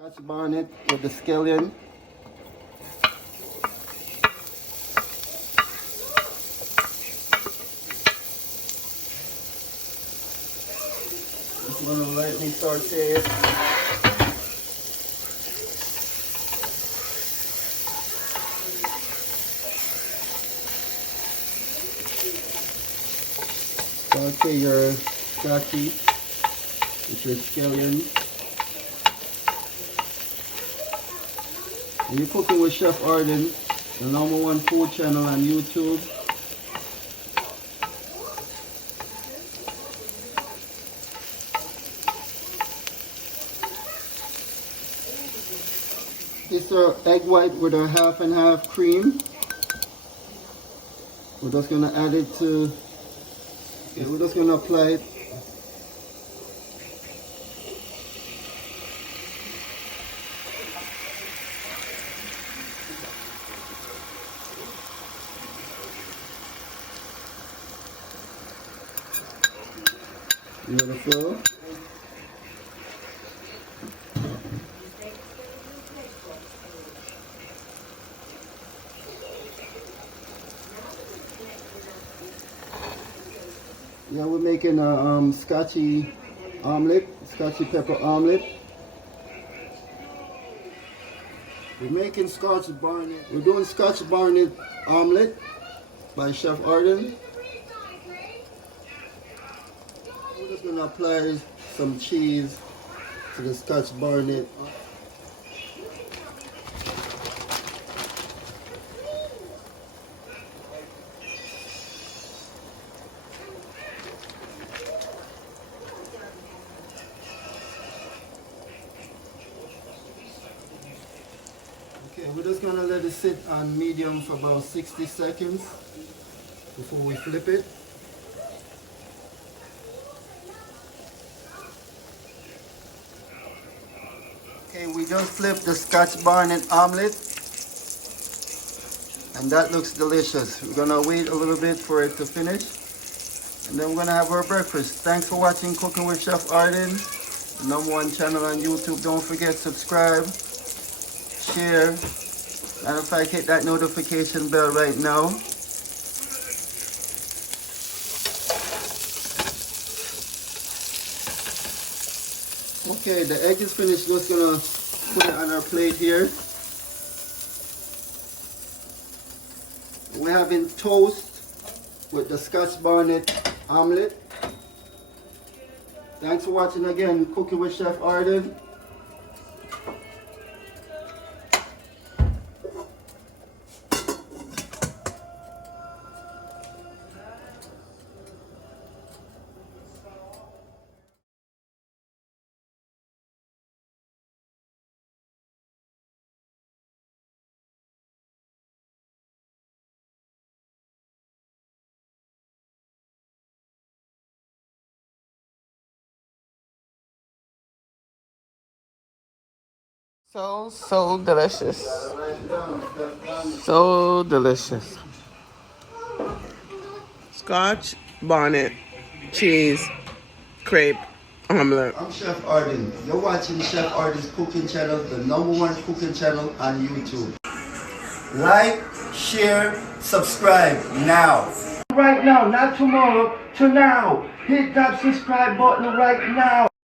Scotch Bonnet with the scallion. Just want to lightly saute it. Saute your scotchy with your scallion. And you're cooking with Chef Ardin, the #1 food channel on YouTube. This is egg white with a half and half cream. We're just gonna add it to. Okay, we're just gonna apply it. Beautiful. Yeah, we're making a scotchy omelette, scotchy pepper omelette. We're making Scotch Bonnet. We're doing Scotch Bonnet omelette by Chef Ardin. We're just gonna apply some cheese to the Scotch Bonnet. Okay, we're just gonna let it sit on medium for about 60 seconds before we flip it. Okay, we just flipped the Scotch Bonnet omelette and that looks delicious. We're gonna wait a little bit for it to finish and then we're gonna have our breakfast. Thanks for watching Cooking with Chef Ardin, the #1 channel on YouTube. Don't forget, subscribe, share. Matter of fact, hit that notification bell right now. Okay, the egg is finished. Just gonna put it on our plate here. We're having toast with the Scotch Bonnet omelette. Thanks for watching again, Cooking with Chef Ardin. So delicious. So delicious. Scotch Bonnet cheese crepe omelette. I'm Chef Ardin. You're watching Chef Ardin's cooking channel, the #1 cooking channel on YouTube. Like, share, subscribe now. Right now, not tomorrow, to now. Hit that subscribe button right now.